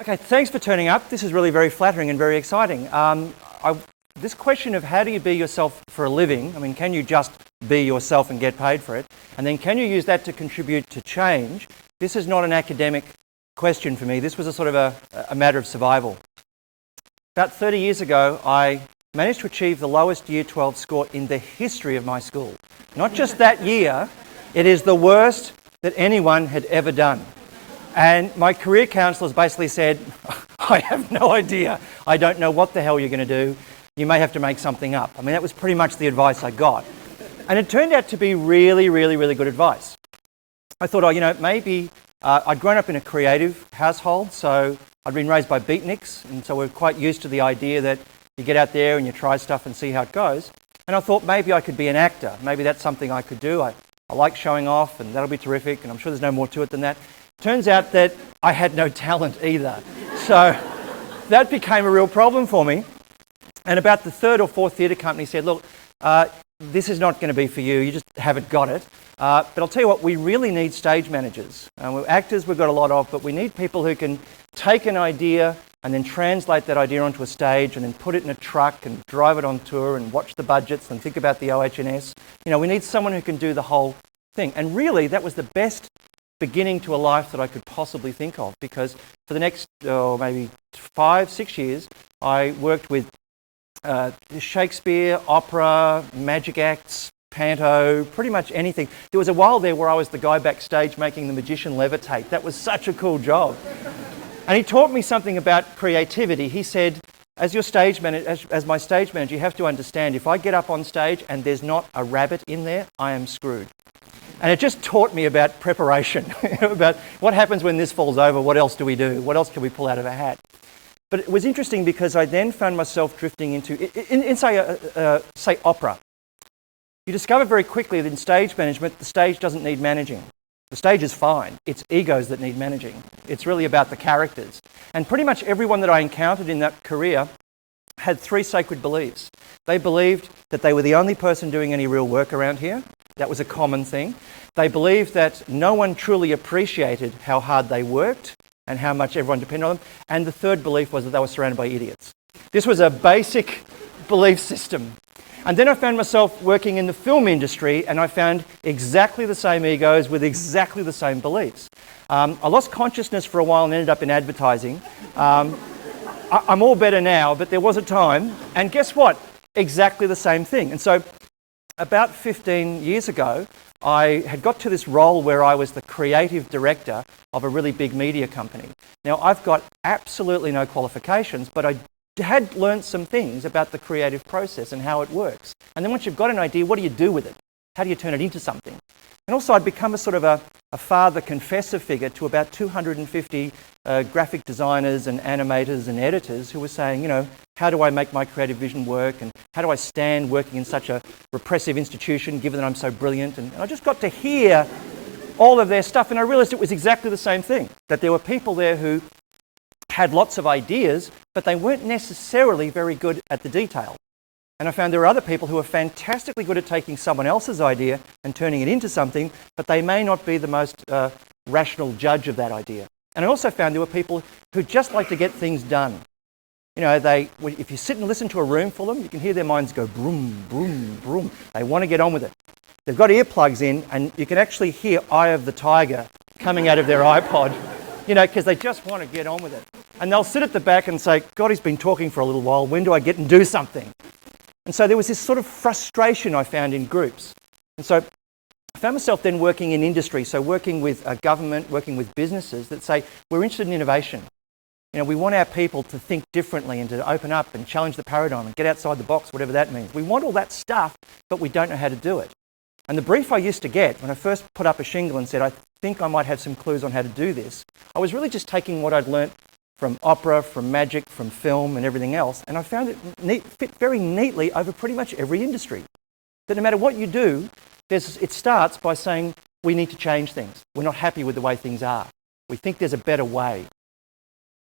Okay, thanks for turning up. This is really very flattering and very exciting. This question of how do you be yourself for a living, can you just be yourself and get paid for it? And then can you use that to contribute to change? This is not an academic question for me. This was a sort of a matter of survival. About 30 years ago, I managed to achieve the lowest Year 12 score in the history of my school. Not just that year, it is the worst that anyone had ever done. And my career counsellors basically said, I have no idea. I don't know what the hell you're going to do. You may have to make something up. That was pretty much the advice I got. And it turned out to be really, really, really good advice. I thought, maybe I'd grown up in a creative household, so I'd been raised by beatniks, and so we're quite used to the idea that you get out there and you try stuff and see how it goes. And I thought maybe I could be an actor. Maybe that's something I could do. I like showing off, and that'll be terrific, and I'm sure there's no more to it than that. Turns out that I had no talent either. So that became a real problem for me. And about the third or fourth theatre company said, look, this is not going to be for you. You just haven't got it. But I'll tell you what, we really need stage managers. Actors we've got a lot of, but we need people who can take an idea and then translate that idea onto a stage and then put it in a truck and drive it on tour and watch the budgets and think about the OH&S. We need someone who can do the whole thing. And really, that was the best beginning to a life that I could possibly think of, because for the next maybe 5-6 years, I worked with Shakespeare, opera, magic acts, panto, pretty much anything. There was a while there where I was the guy backstage making the magician levitate. That was such a cool job. And he taught me something about creativity. He said, as my stage manager, you have to understand, if I get up on stage and there's not a rabbit in there, I am screwed. And it just taught me about preparation, about what happens when this falls over, what else do we do, what else can we pull out of a hat. But it was interesting because I then found myself drifting into, say opera. You discover very quickly that in stage management, the stage doesn't need managing. The stage is fine. It's egos that need managing. It's really about the characters. And pretty much everyone that I encountered in that career had 3 sacred beliefs. They believed that they were the only person doing any real work around here. That was a common thing. They believed that no one truly appreciated how hard they worked and how much everyone depended on them. And the third belief was that they were surrounded by idiots. This was a basic belief system. And then I found myself working in the film industry, and I found exactly the same egos with exactly the same beliefs. I lost consciousness for a while and ended up in advertising. I'm all better now, but there was a time, and guess what? Exactly the same thing. And so about 15 years ago, I had got to this role where I was the creative director of a really big media company. Now, I've got absolutely no qualifications, but I had learned some things about the creative process and how it works. And then once you've got an idea, what do you do with it? How do you turn it into something? And also, I'd become a sort of a father confessor figure to about 250 graphic designers and animators and editors who were saying, how do I make my creative vision work, and how do I stand working in such a repressive institution given that I'm so brilliant? And I just got to hear all of their stuff, and I realized it was exactly the same thing, that there were people there who had lots of ideas, but they weren't necessarily very good at the detail. And I found there were other people who were fantastically good at taking someone else's idea and turning it into something, but they may not be the most rational judge of that idea. And I also found there were people who just like to get things done. If you sit and listen to a room full of them, you can hear their minds go broom, broom, broom. They want to get on with it. They've got earplugs in, and you can actually hear Eye of the Tiger coming out of their iPod, because they just want to get on with it. And they'll sit at the back and say, God, he's been talking for a little while. When do I get and do something? And so there was this sort of frustration I found in groups. And so I found myself then working in industry, so working with government, working with businesses that say, we're interested in innovation. We want our people to think differently and to open up and challenge the paradigm and get outside the box, whatever that means. We want all that stuff, but we don't know how to do it. And the brief I used to get when I first put up a shingle and said, I think I might have some clues on how to do this, I was really just taking what I'd learnt from opera, from magic, from film and everything else, and I found it fit very neatly over pretty much every industry. That no matter what you do, it starts by saying, we need to change things. We're not happy with the way things are. We think there's a better way.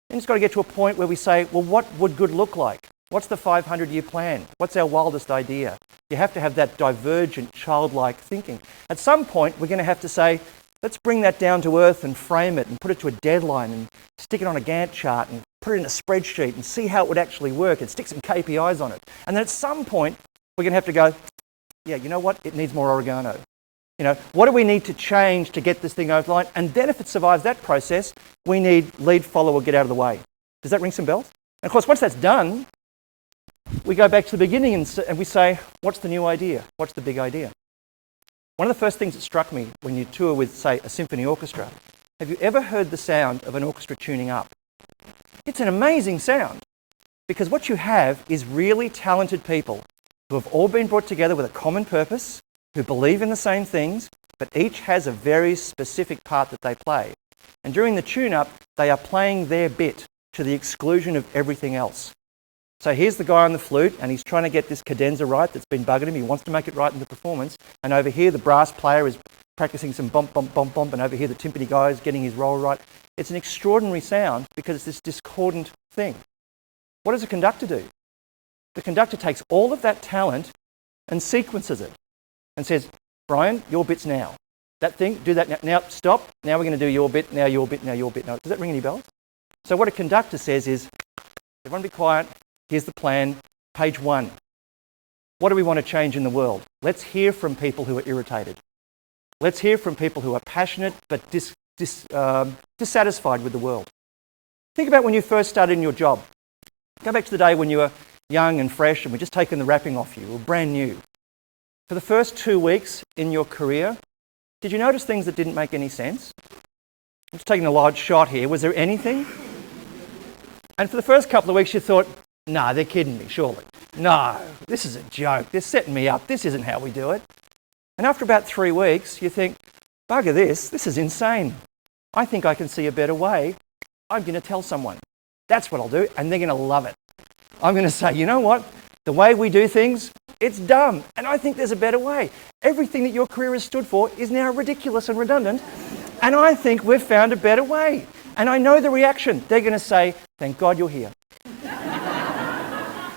Then it's got to get to a point where we say, well, what would good look like? What's the 500-year plan? What's our wildest idea? You have to have that divergent, childlike thinking. At some point, we're going to have to say, let's bring that down to earth and frame it and put it to a deadline stick it on a Gantt chart and put it in a spreadsheet and see how it would actually work and stick some KPIs on it. And then at some point, we're going to have to go, yeah, you know what? It needs more oregano. You know, what do we need to change to get this thing over the line? And then if it survives that process, we need lead, follow, or get out of the way. Does that ring some bells? And of course, once that's done, we go back to the beginning and we say, what's the new idea? What's the big idea? One of the first things that struck me when you tour with, say, a symphony orchestra, have you ever heard the sound of an orchestra tuning up? It's an amazing sound because what you have is really talented people who have all been brought together with a common purpose, who believe in the same things, but each has a very specific part that they play. And during the tune-up, they are playing their bit to the exclusion of everything else. So here's the guy on the flute, and he's trying to get this cadenza right that's been bugging him. He wants to make it right in the performance. And over here, the brass player is practicing some bump, bump, bump, bump, and over here, the timpani guy is getting his roll right. It's an extraordinary sound because it's this discordant thing. What does a conductor do? The conductor takes all of that talent and sequences it and says, Brian, your bit's now. That thing, do that now. Now, stop. Now we're going to do your bit, now your bit, now your bit. Now, does that ring any bells? So what a conductor says is, everyone be quiet. Here's the plan. Page 1. What do we want to change in the world? Let's hear from people who are irritated. Let's hear from people who are passionate but dissatisfied with the world. Think about when you first started in your job. Go back to the day when you were young and fresh and we'd just taken the wrapping off you, or brand new. For the first 2 weeks in your career, did you notice things that didn't make any sense? I'm just taking a large shot here. Was there anything? And for the first couple of weeks you thought, nah, they're kidding me, surely. No, this is a joke. They're setting me up. This isn't how we do it. And after about 3 weeks, you think, bugger this is insane. I think I can see a better way. I'm going to tell someone. That's what I'll do, and they're going to love it. I'm going to say, you know what? The way we do things, it's dumb, and I think there's a better way. Everything that your career has stood for is now ridiculous and redundant, and I think we've found a better way. And I know the reaction. They're going to say, thank God you're here.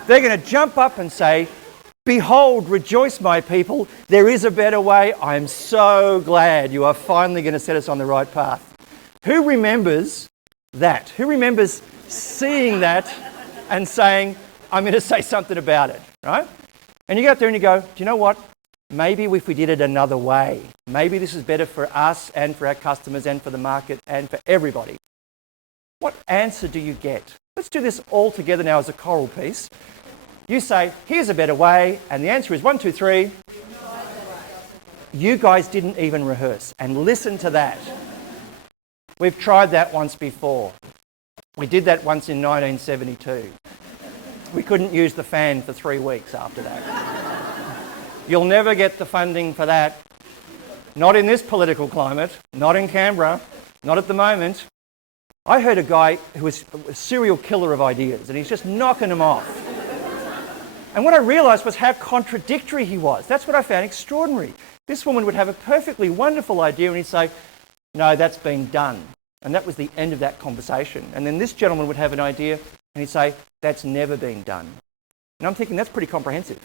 They're going to jump up and say, behold, rejoice, my people. There is a better way. I'm so glad you are finally going to set us on the right path. Who remembers that? Who remembers seeing that and saying, I'm going to say something about it, right? And you go out there and you go, do you know what? Maybe if we did it another way, maybe this is better for us and for our customers and for the market and for everybody. What answer do you get? Let's do this all together now as a choral piece. You say, here's a better way, and the answer is 1, 2, 3. You guys didn't even rehearse, and listen to that. We've tried that once before. We did that once in 1972. We couldn't use the fan for 3 weeks after that. You'll never get the funding for that. Not in this political climate, not in Canberra, not at the moment. I heard a guy who was a serial killer of ideas, and he's just knocking them off. And what I realised was how contradictory he was. That's what I found extraordinary. This woman would have a perfectly wonderful idea and he'd say, no, that's been done. And that was the end of that conversation. And then this gentleman would have an idea and he'd say, that's never been done. And I'm thinking, that's pretty comprehensive.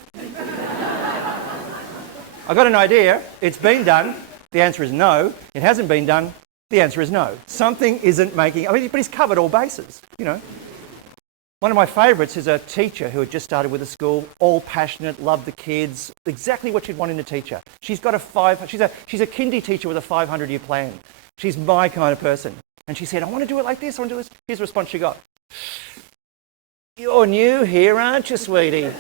I've got an idea, it's been done. The answer is no. It hasn't been done. The answer is no. Something isn't making, but he's covered all bases, you know. One of my favourites is a teacher who had just started with a school, all passionate, loved the kids, exactly what you'd want in a teacher. She's got she's a kindy teacher with a 500-year plan. She's my kind of person. And she said, I want to do it like this, I want to do this. Here's the response she got. You're new here, aren't you, sweetie?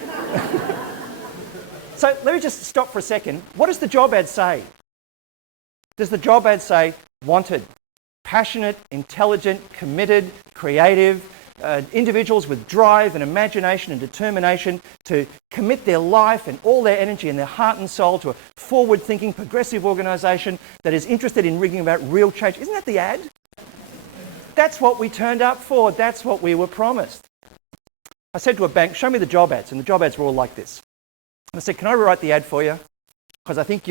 So let me just stop for a second. What does the job ad say? Does the job ad say, wanted, passionate, intelligent, committed, creative, individuals with drive and imagination and determination to commit their life and all their energy and their heart and soul to a forward-thinking, progressive organisation that is interested in bringing about real change? Isn't that the ad? That's what we turned up for. That's what we were promised. I said to a bank, show me the job ads, and the job ads were all like this. And I said, can I rewrite the ad for you? Because I think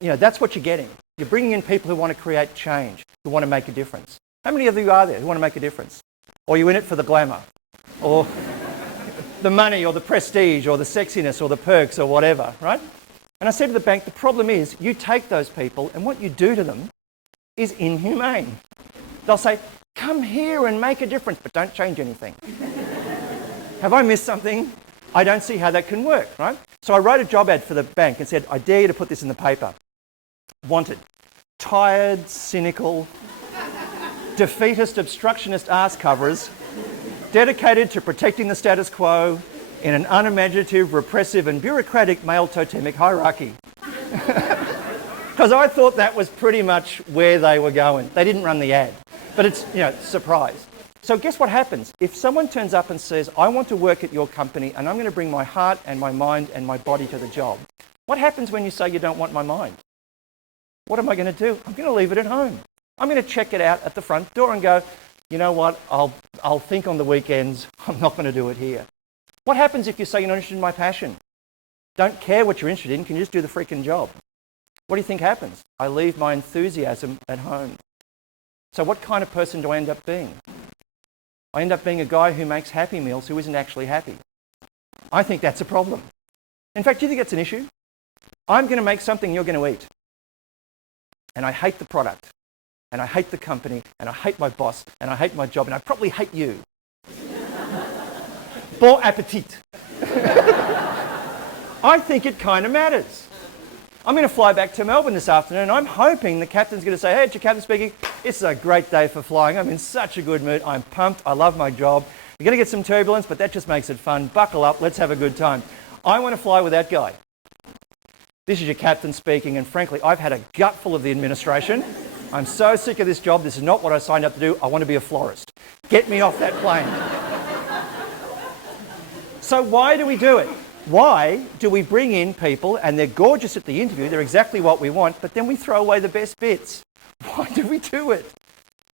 that's what you're getting. You're bringing in people who want to create change, who want to make a difference. How many of you are there who want to make a difference? Or are you in it for the glamour, or the money, or the prestige, or the sexiness, or the perks, or whatever, right? And I said to the bank, the problem is you take those people and what you do to them is inhumane. They'll say, come here and make a difference, but don't change anything. Have I missed something? I don't see how that can work, right? So I wrote a job ad for the bank and said, I dare you to put this in the paper. Wanted. Tired, cynical, defeatist, obstructionist arse coverers, dedicated to protecting the status quo in an unimaginative, repressive and bureaucratic male totemic hierarchy. Because I thought that was pretty much where they were going. They didn't run the ad. But it's, surprise. So guess what happens? If someone turns up and says, I want to work at your company and I'm going to bring my heart and my mind and my body to the job, what happens when you say you don't want my mind? What am I going to do? I'm going to leave it at home. I'm going to check it out at the front door and go, you know what, I'll think on the weekends, I'm not going to do it here. What happens if you say you're not interested in my passion? Don't care what you're interested in, can you just do the freaking job? What do you think happens? I leave my enthusiasm at home. So what kind of person do I end up being? I end up being a guy who makes Happy Meals who isn't actually happy. I think that's a problem. In fact, do you think that's an issue? I'm going to make something you're going to eat. And I hate the product. And I hate the company. And I hate my boss. And I hate my job. And I probably hate you. Bon appetit. I think it kind of matters. I'm going to fly back to Melbourne this afternoon. I'm hoping the captain's going to say, hey, it's your captain speaking. It's a great day for flying. I'm in such a good mood. I'm pumped. I love my job. You're going to get some turbulence, but that just makes it fun. Buckle up. Let's have a good time. I want to fly with that guy. This is your captain speaking, and frankly, I've had a gutful of the administration. I'm so sick of this job. This is not what I signed up to do. I want to be a florist. Get me off that plane. So why do we do it? Why do we bring in people and they're gorgeous at the interview, they're exactly what we want, but then we throw away the best bits? Why do we do it?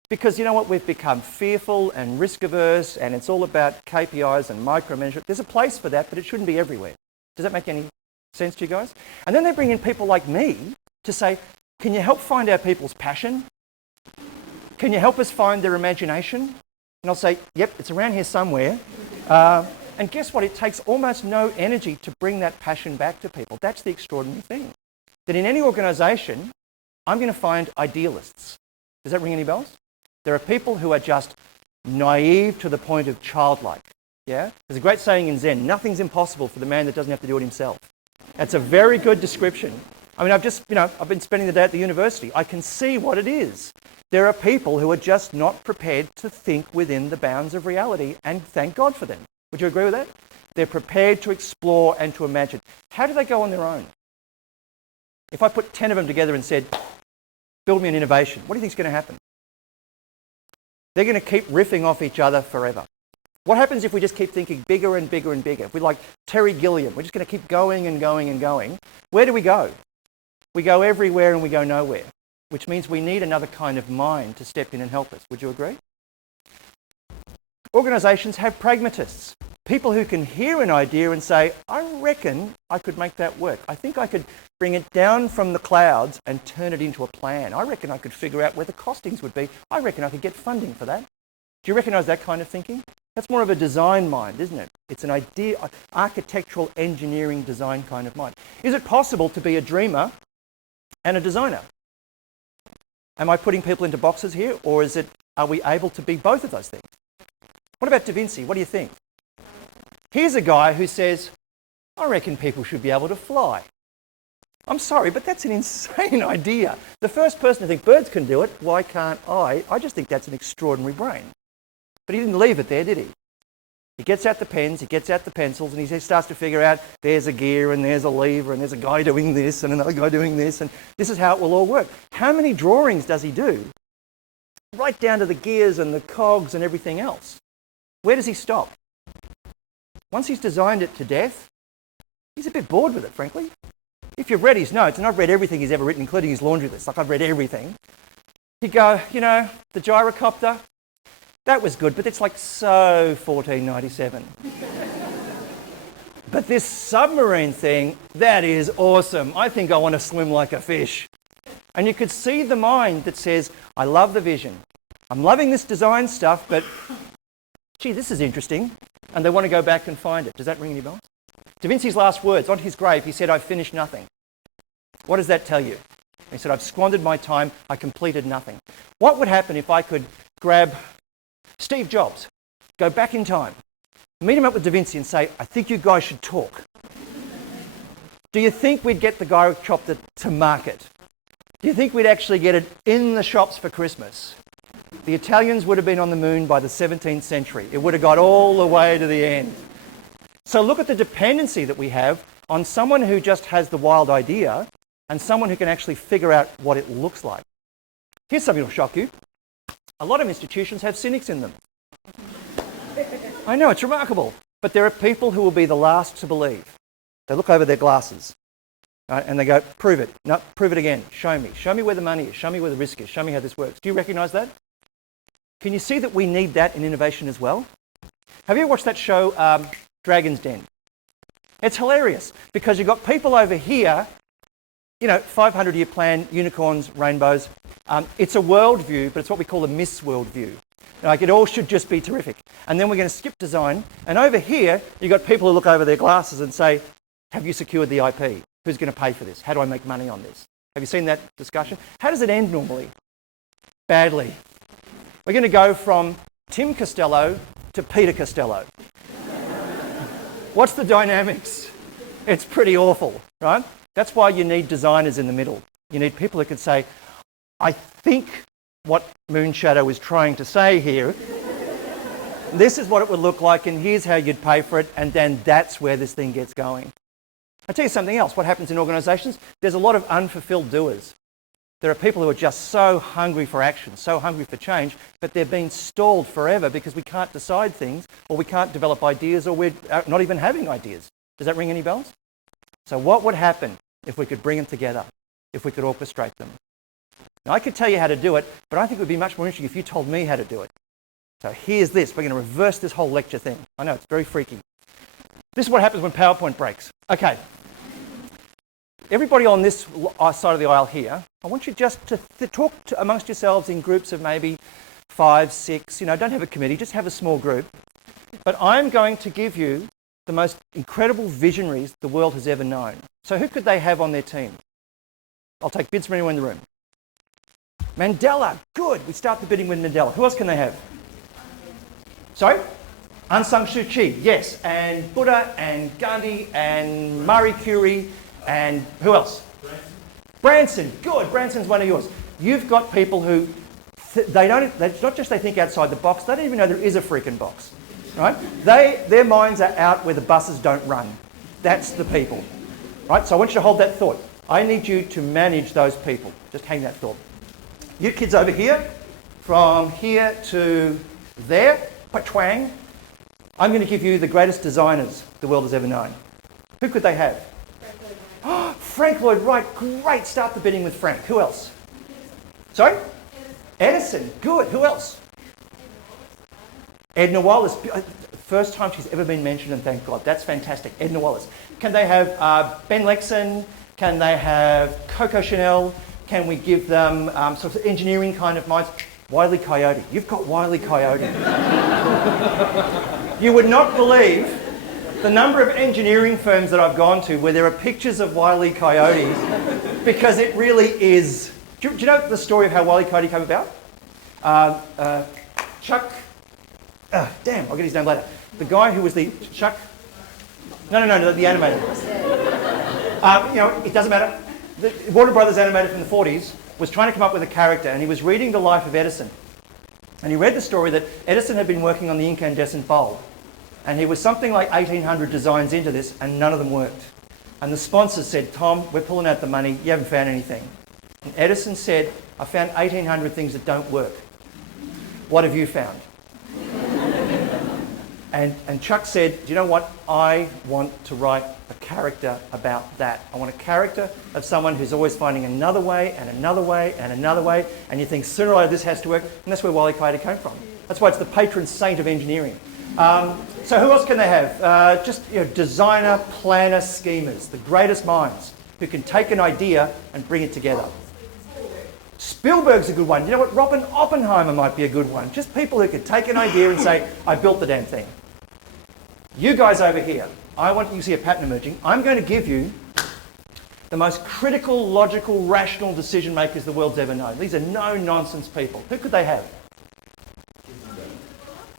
Because you know what, we've become fearful and risk averse and it's all about KPIs and micromanagement. There's a place for that, but it shouldn't be everywhere. Does that make any sense to you guys? And then they bring in people like me to say, can you help find our people's passion? Can you help us find their imagination? And I'll say, yep, it's around here somewhere. And guess what? It takes almost no energy to bring that passion back to people. That's the extraordinary thing. That in any organisation, I'm going to find idealists. Does that ring any bells? There are people who are just naive to the point of childlike. Yeah? There's a great saying in Zen, nothing's impossible for the man that doesn't have to do it himself. That's a very good description. I mean, I've been spending the day at the university. I can see what it is. There are people who are just not prepared to think within the bounds of reality, and thank God for them. Would you agree with that? They're prepared to explore and to imagine. How do they go on their own? If I put 10 of them together and said, build me an innovation, what do you think is going to happen? They're going to keep riffing off each other forever. What happens if we just keep thinking bigger and bigger and bigger? If we're like Terry Gilliam, we're just going to keep going and going and going. Where do we go? We go everywhere and we go nowhere, which means we need another kind of mind to step in and help us. Would you agree? Organisations have pragmatists, people who can hear an idea and say, I reckon I could make that work. I think I could bring it down from the clouds and turn it into a plan. I reckon I could figure out where the costings would be. I reckon I could get funding for that. Do you recognise that kind of thinking? That's more of a design mind, isn't it? It's an idea, architectural engineering design kind of mind. Is it possible to be a dreamer and a designer? Am I putting people into boxes here, or are we able to be both of those things? What about Da Vinci? What do you think? Here's a guy who says, I reckon people should be able to fly. I'm sorry, but that's an insane idea. The first person to think birds can do it, why can't I? I just think that's an extraordinary brain. But he didn't leave it there, did he? He gets out the pens, he gets out the pencils, and he starts to figure out there's a gear and there's a lever and there's a guy doing this and another guy doing this, and this is how it will all work. How many drawings does he do? Right down to the gears and the cogs and everything else. Where does he stop? Once he's designed it to death, he's a bit bored with it, frankly. If you've read his notes, and I've read everything he's ever written, including his laundry list, like I've read everything, he'd go, the gyrocopter, that was good, but it's like so 1497. But this submarine thing, that is awesome. I think I want to swim like a fish. And you could see the mind that says, I love the vision. I'm loving this design stuff, but gee, this is interesting. And they want to go back and find it. Does that ring any bells? Da Vinci's last words, on his grave, he said, I've finished nothing. What does that tell you? He said, I've squandered my time, I completed nothing. What would happen if I could grab Steve Jobs, go back in time, meet him up with Da Vinci and say, I think you guys should talk. Do you think we'd get the guy who chopped it to market? Do you think we'd actually get it in the shops for Christmas? The Italians would have been on the moon by the 17th century. It would have got all the way to the end. So look at the dependency that we have on someone who just has the wild idea and someone who can actually figure out what it looks like. Here's something that'll shock you. A lot of institutions have cynics in them. I know, it's remarkable. But there are people who will be the last to believe. They look over their glasses, right, and they go, prove it. No, prove it again. Show me. Show me where the money is. Show me where the risk is. Show me how this works. Do you recognise that? Can you see that we need that in innovation as well? Have you ever watched that show, Dragon's Den? It's hilarious because you've got people over here, 500-year plan, unicorns, rainbows. It's a worldview, but it's what we call a mis-worldview. Like, it all should just be terrific. And then we're going to skip design. And over here, you've got people who look over their glasses and say, have you secured the IP? Who's going to pay for this? How do I make money on this? Have you seen that discussion? How does it end normally? Badly. We're going to go from Tim Costello to Peter Costello. What's the dynamics? It's pretty awful, right? That's why you need designers in the middle. You need people who can say, I think what Moonshadow is trying to say here, this is what it would look like, and here's how you'd pay for it, and then that's where this thing gets going. I'll tell you something else. What happens in organisations? There's a lot of unfulfilled doers. There are people who are just so hungry for action, so hungry for change, but they're being stalled forever because we can't decide things, or we can't develop ideas, or we're not even having ideas. Does that ring any bells? So what would happen if we could bring them together, if we could orchestrate them? Now, I could tell you how to do it, but I think it would be much more interesting if you told me how to do it. So here's this. We're going to reverse this whole lecture thing. I know, it's very freaky. This is what happens when PowerPoint breaks. Okay. Everybody on this side of the aisle here, I want you just to talk amongst yourselves in groups of maybe 5, 6. Don't have a committee, just have a small group. But I'm going to give you the most incredible visionaries the world has ever known. So who could they have on their team? I'll take bids from anyone in the room. Mandela, good. We start the bidding with Mandela. Who else can they have? Sorry? Aung San Suu Kyi, yes. And Buddha and Gandhi and Marie Curie and who else? Branson, good. Branson's one of yours. You've got people who, it's not just they think outside the box, they don't even know there is a freaking box. Right? Their minds are out where the buses don't run. That's the people. Right? So I want you to hold that thought. I need you to manage those people. Just hang that thought. You kids over here, from here to there, patwang, I'm going to give you the greatest designers the world has ever known. Who could they have? Oh, Frank Lloyd Wright, great. Start the bidding with Frank. Who else? Sorry? Edison, good. Who else? Edna Wallace, first time she's ever been mentioned, and thank God. That's fantastic. Edna Wallace. Can they have Ben Lexon? Can they have Coco Chanel? Can we give them sort of engineering kind of minds? Wile E. Coyote. You've got Wile E. Coyote. You would not believe the number of engineering firms that I've gone to where there are pictures of Wile E. Coyote because it really is. Do you know the story of how Wile E. Coyote came about? Chuck... damn, I'll get his name later. The guy who was the... Chuck... No, the animator. It doesn't matter. The Warner Brothers animator from the 40s was trying to come up with a character, and he was reading the life of Edison. And he read the story that Edison had been working on the incandescent bulb. And he was something like 1,800 designs into this, and none of them worked. And the sponsors said, Tom, we're pulling out the money. You haven't found anything. And Edison said, I found 1,800 things that don't work. What have you found? And Chuck said, do you know what? I want to write a character about that. I want a character of someone who's always finding another way and another way and another way. And you think sooner or later this has to work. And that's where Wile E. Coyote came from. That's why it's the patron saint of engineering. So who else can they have? Designer, planner, schemers. The greatest minds who can take an idea and bring it together. Spielberg's a good one. You know what? Robin Oppenheimer might be a good one. Just people who could take an idea and say, I built the damn thing. You guys over here, I want you to see a pattern emerging. I'm going to give you the most critical, logical, rational decision makers the world's ever known. These are no-nonsense people. Who could they have?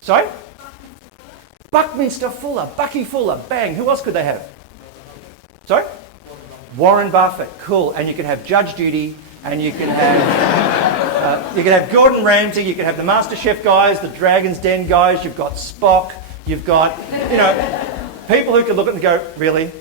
Sorry? Buckminster Fuller, Bucky Fuller, bang. Who else could they have? Sorry? Warren Buffett, cool. And you can have Judge Judy, and you can have Gordon Ramsay, you can have the MasterChef guys, the Dragon's Den guys, you've got Spock, you've got, people who can look at it and go, really?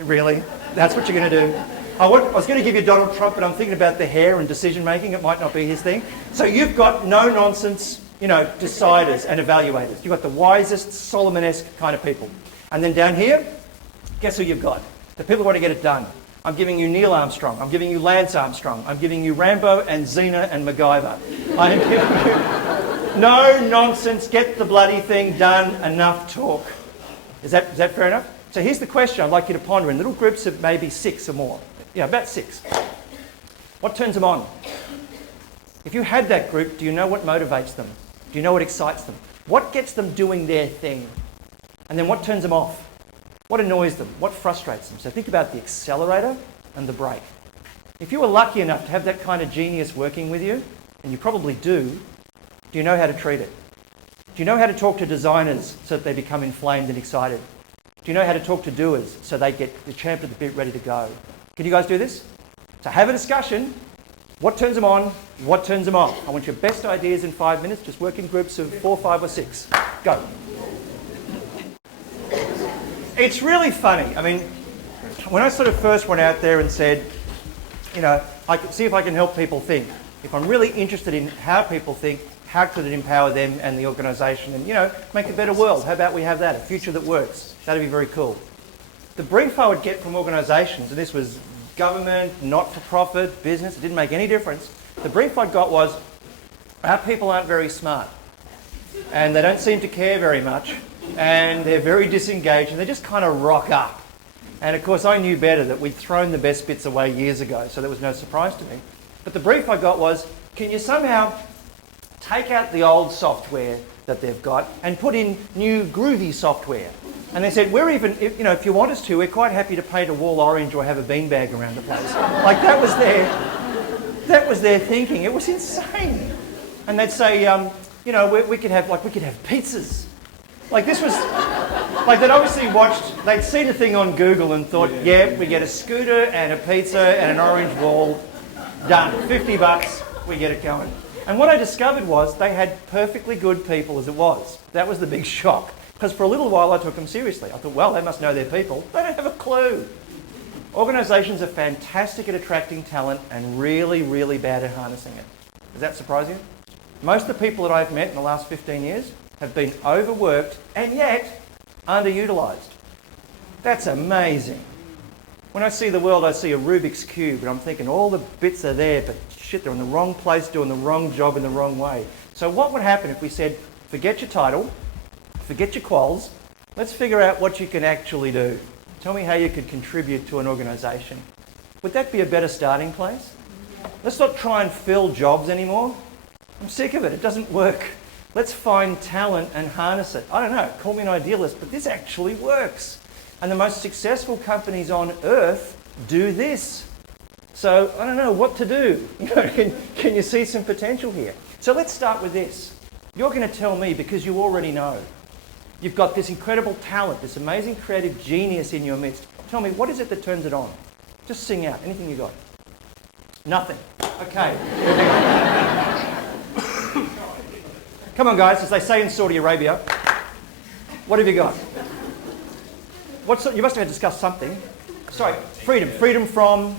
Really? That's what you're going to do? I was going to give you Donald Trump, but I'm thinking about the hair and decision making. It might not be his thing. So you've got no-nonsense, deciders and evaluators. You've got the wisest, Solomon-esque kind of people. And then down here, guess who you've got? The people who want to get it done. I'm giving you Neil Armstrong. I'm giving you Lance Armstrong. I'm giving you Rambo and Xena and MacGyver. I am giving you no nonsense, get the bloody thing done, enough talk. Is that fair enough? So here's the question I'd like you to ponder in little groups of maybe 6 or more. About 6. What turns them on? If you had that group, do you know what motivates them? Do you know what excites them? What gets them doing their thing? And then what turns them off? What annoys them? What frustrates them? So think about the accelerator and the brake. If you were lucky enough to have that kind of genius working with you, and you probably do you know how to treat it? Do you know how to talk to designers so that they become inflamed and excited? Do you know how to talk to doers so they get the champ of the bit ready to go? Can you guys do this? So have a discussion. What turns them on? What turns them off? I want your best ideas in 5 minutes. Just work in groups of 4, 5 or 6. Go. It's really funny. I mean, when I sort of first went out there and said, I could see if I can help people think. If I'm really interested in how people think, how could it empower them and the organisation and, make a better world? How about we have that, a future that works? That'd be very cool. The brief I would get from organisations, and this was government, not-for-profit, business, it didn't make any difference. The brief I got was, our people aren't very smart and they don't seem to care very much and they're very disengaged and they just kind of rock up. And of course I knew better that we'd thrown the best bits away years ago, so that was no surprise to me. But the brief I got was, can you somehow take out the old software that they've got and put in new groovy software? And they said, we're even, if you want us to, we're quite happy to paint a wall orange or have a beanbag around the place. Like that was their thinking. It was insane. And they'd say, we could have pizzas. Like this was, like they'd obviously they'd seen a thing on Google and thought, yeah, we get a scooter and a pizza and an orange wall, done. $50, we get it going. And what I discovered was they had perfectly good people as it was. That was the big shock. Because for a little while I took them seriously. I thought, well, they must know their people. They don't have a clue. Organisations are fantastic at attracting talent and really, really bad at harnessing it. Does that surprise you? Most of the people that I've met in the last 15 years have been overworked and yet underutilised. That's amazing. When I see the world, I see a Rubik's Cube and I'm thinking all the bits are there, but shit, they're in the wrong place, doing the wrong job in the wrong way. So what would happen if we said, forget your title, forget your quals, let's figure out what you can actually do. Tell me how you could contribute to an organisation. Would that be a better starting place? Let's not try and fill jobs anymore. I'm sick of it. It doesn't work. Let's find talent and harness it. I don't know, call me an idealist, but this actually works. And the most successful companies on earth do this. So I don't know what to do. Can you see some potential here? So let's start with this. You're going to tell me, because you already know, you've got this incredible talent, this amazing creative genius in your midst. Tell me, what is it that turns it on? Just sing out, anything you got. Nothing. Okay. Come on guys, as they say in Saudi Arabia, what have you got? You must have discussed something. Sorry, freedom. Freedom from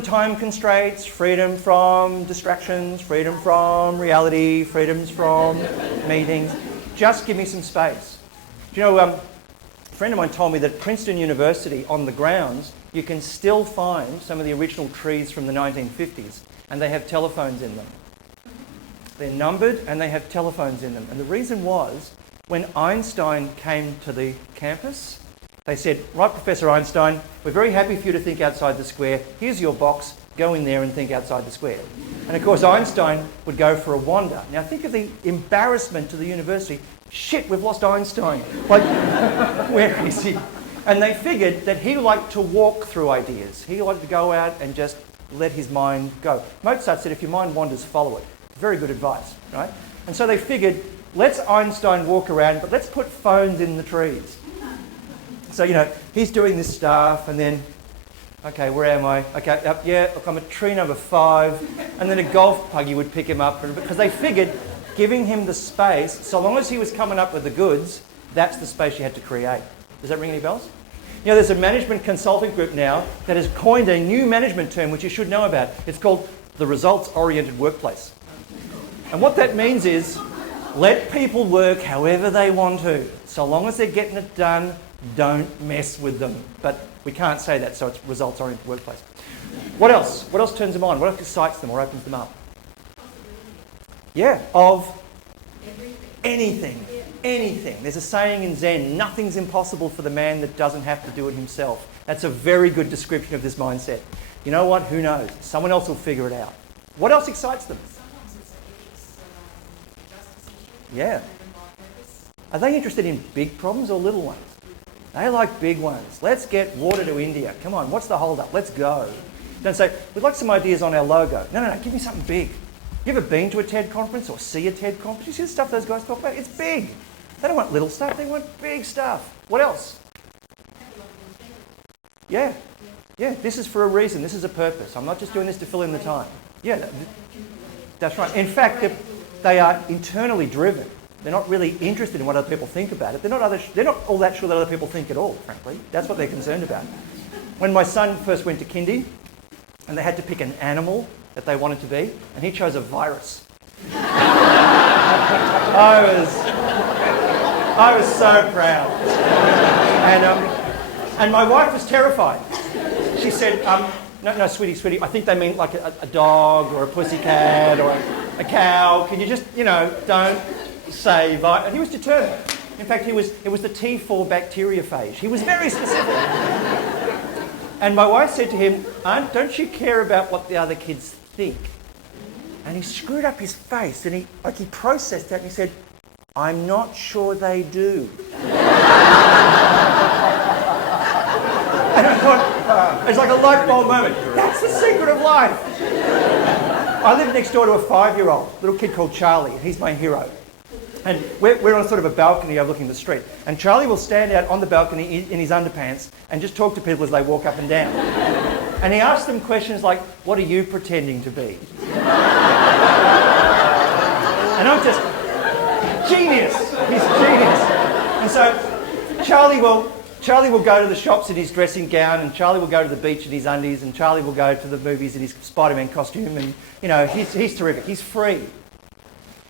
time constraints, freedom from distractions, freedom from reality, freedoms from meetings. Just give me some space. Do you know, a friend of mine told me that at Princeton University on the grounds, you can still find some of the original trees from the 1950s, and they have telephones in them. They're numbered and they have telephones in them. And the reason was, when Einstein came to the campus, they said, right, Professor Einstein, we're very happy for you to think outside the square. Here's your box. Go in there and think outside the square. And of course, Einstein would go for a wander. Now think of the embarrassment to the university. Shit, we've lost Einstein. Like, where is he? And they figured that he liked to walk through ideas. He liked to go out and just let his mind go. Mozart said, if your mind wanders, follow it. Very good advice, right? And so they figured, let's Einstein walk around, but let's put phones in the trees. So, he's doing this stuff, and then, okay, where am I? Okay, look, I'm at tree number 5, and then a golf buggy would pick him up, because they figured giving him the space, so long as he was coming up with the goods, that's the space you had to create. Does that ring any bells? There's a management consulting group now that has coined a new management term which you should know about. It's called the results-oriented workplace. And what that means is, let people work however they want to. So long as they're getting it done, don't mess with them. But we can't say that, so it's results-oriented workplace. What else? What else turns them on? What else excites them or opens them up? Yeah, of anything. Anything. There's a saying in Zen, nothing's impossible for the man that doesn't have to do it himself. That's a very good description of this mindset. You know what? Who knows? Someone else will figure it out. What else excites them? Yeah. Are they interested in big problems or little ones? They like big ones. Let's get water to India. Come on, what's the hold-up? Let's go. Don't say, we'd like some ideas on our logo. No, give me something big. You ever been to a TED conference or see a TED conference? You see the stuff those guys talk about? It's big. They don't want little stuff, they want big stuff. What else? Yeah, this is for a reason. This is a purpose. I'm not just doing this to fill in the time. Yeah, that's right. In fact, they are internally driven. They're not really interested in what other people think about it. They're not all that sure that other people think at all, frankly. That's what they're concerned about. When my son first went to kindy, and they had to pick an animal that they wanted to be, and he chose a virus. I was so proud. And my wife was terrified. She said, no, sweetie, I think they mean like a dog or a pussycat or a cow. Can you just, don't say virus? And he was determined. In fact, it was the T4 bacteriophage. He was very specific. And my wife said to him, Aunt, don't you care about what the other kids think? And he screwed up his face and he processed that and he said, I'm not sure they do. And I thought, it's like a light bulb moment. That's the secret of life. I live next door to a 5-year-old, little kid called Charlie. He's my hero. And we're on sort of a balcony overlooking the street. And Charlie will stand out on the balcony in his underpants and just talk to people as they walk up and down. And he asks them questions like, what are you pretending to be? And I'm just, genius. He's genius. And so Charlie will go to the shops in his dressing gown, and Charlie will go to the beach in his undies, and Charlie will go to the movies in his Spider-Man costume, and he's terrific. He's free.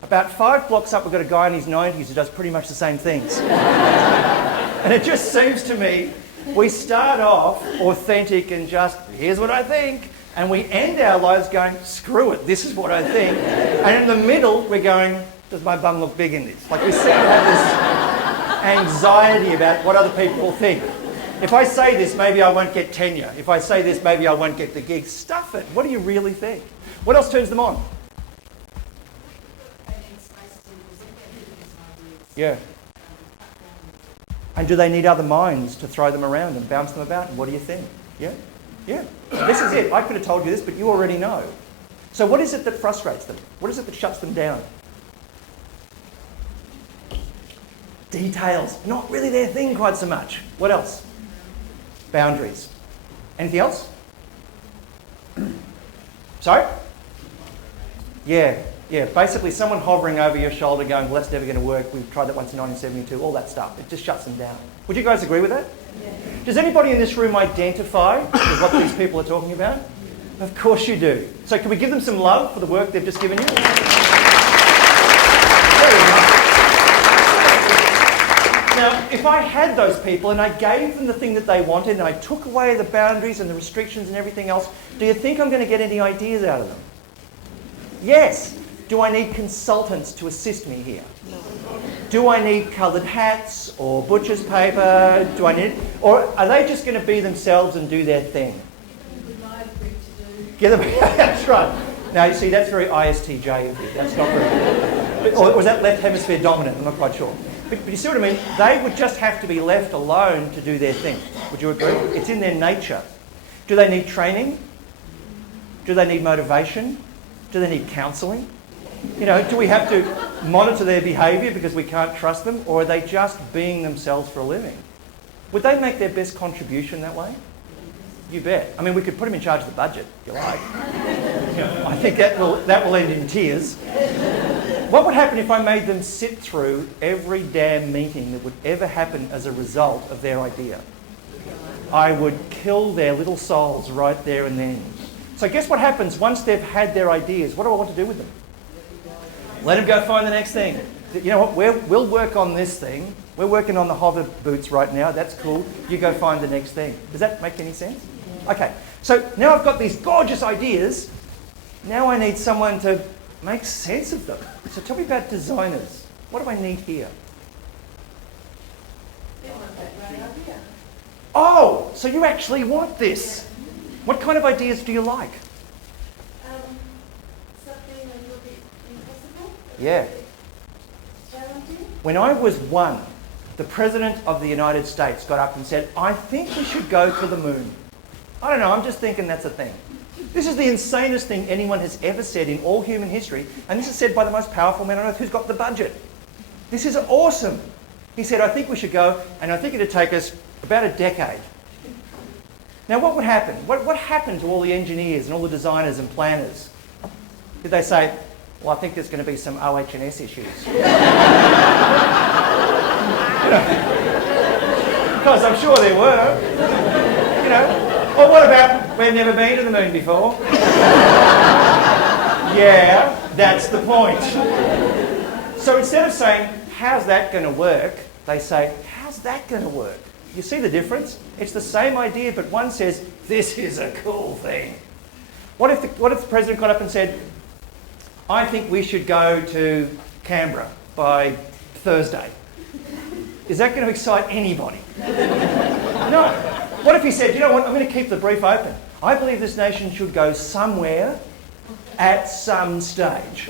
About 5 blocks up, we've got a guy in his 90s who does pretty much the same things. And it just seems to me, we start off authentic and just, here's what I think, and we end our lives going, screw it, this is what I think. And in the middle, we're going, does my bum look big in this? Like we seem to have this anxiety about what other people will think. If I say this, maybe I won't get tenure. If I say this, maybe I won't get the gig. Stuff it. What do you really think? What else turns them on? Yeah. And do they need other minds to throw them around and bounce them about? And what do you think? Yeah? Yeah. This is it. I could have told you this, but you already know. So what is it that frustrates them? What is it that shuts them down? Details. Not really their thing quite so much. What else? Boundaries. Anything else? Sorry? Yeah. Basically someone hovering over your shoulder going, well, that's never going to work. We've tried that once in 1972. All that stuff. It just shuts them down. Would you guys agree with that? Yeah. Does anybody in this room identify with what these people are talking about? Of course you do. So can we give them some love for the work they've just given you? Very nice. Now, if I had those people and I gave them the thing that they wanted and I took away the boundaries and the restrictions and everything else, do you think I'm going to get any ideas out of them? Yes. Do I need consultants to assist me here? No. Do I need coloured hats or butcher's paper? Do I need, or are they just going to be themselves and do their thing? Get them. That's right. Now, you see, that's very ISTJ of you. That's not very good. Or was that left hemisphere dominant? I'm not quite sure. But you see what I mean? They would just have to be left alone to do their thing. Would you agree? It's in their nature. Do they need training? Do they need motivation? Do they need counselling? Do we have to monitor their behaviour because we can't trust them, or are they just being themselves for a living? Would they make their best contribution that way? You bet. I mean, we could put them in charge of the budget, if you like. I think that will end in tears. What would happen if I made them sit through every damn meeting that would ever happen as a result of their idea? I would kill their little souls right there and then. So guess what happens once they've had their ideas? What do I want to do with them? Let them go find the next thing. You know what? We'll work on this thing. We're working on the hover boots right now. That's cool. You go find the next thing. Does that make any sense? Okay. So now I've got these gorgeous ideas. Now I need someone to make sense of them. So tell me about designers. What do I need here? Oh, so you actually want this. What kind of ideas do you like? Something a little bit impossible. Yeah. Challenging. When I was 1, the President of the United States got up and said, I think we should go to the moon. I don't know, I'm just thinking that's a thing. This is the insanest thing anyone has ever said in all human history, and this is said by the most powerful man on earth who's got the budget. This is awesome. He said, I think we should go, and I think it'd take us about a decade. Now what would happen? What happened to all the engineers and all the designers and planners? Did they say, well, I think there's going to be some OH&S issues? Because I'm sure there were. Or what about, we've never been to the moon before? Yeah, that's the point. So instead of saying, how's that going to work? They say, how's that going to work? You see the difference? It's the same idea, but one says, this is a cool thing. What if the president got up and said, I think we should go to Canberra by Thursday? Is that going to excite anybody? No. What if he said, you know what, I'm going to keep the brief open. I believe this nation should go somewhere at some stage.